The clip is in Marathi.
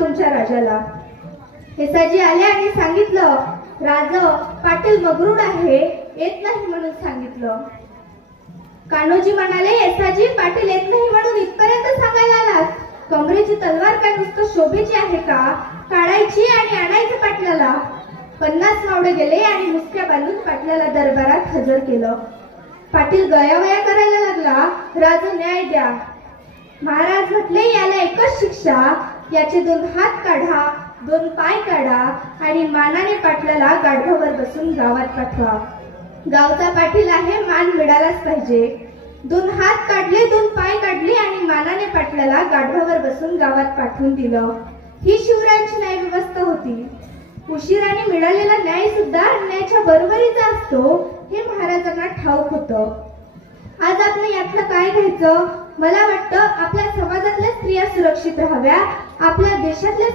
तुमच्या राजाला. येसाजी आले आणि सांगितलं, राज पाटील मगरूड आहे, येत नाही म्हणून सांगितलं. कान्होजी म्हणाले, येसाजी पाटील येत नाही म्हणून इथपर्यंत सांगायला आलात? कमरेची तलवार काय नुसतं शोभेची आहे का? काढायची आणि आणायचं पाटलाला. 50 मावडे गेले आणि मुसक्या बांधून पाटलाला दरबारात हजर केलं. पाटील गयावया करायला लागला, राज न्याय द्या. महाराज म्हटले, याला एकच शिक्षा, याचे 2 हात काढा, 2 पाय काढा आणि मानाने पाटलाला गाढवावर बसून गावात पाठवा. गावचा पाटील आहे, मान मिळालाच पाहिजे. 2 हात काढले, 2 पाय काढले आणि मानाने पाटलाला गाढवावर बसून गावात पाठवून दिलं. ही शिवरायांची न्याय व्यवस्था होती. उशिराने मिळालेला न्याय सुद्धा अन्यायाच्या बरोबरीचा असतो हे महाराजांना ठाऊक होतं. आज आपण यातलं काय घ्यायचं? मला वाटतं आपल्या समाजातल्या स्त्रिया सुरक्षित राहाव्या, आपल्या देशातल्या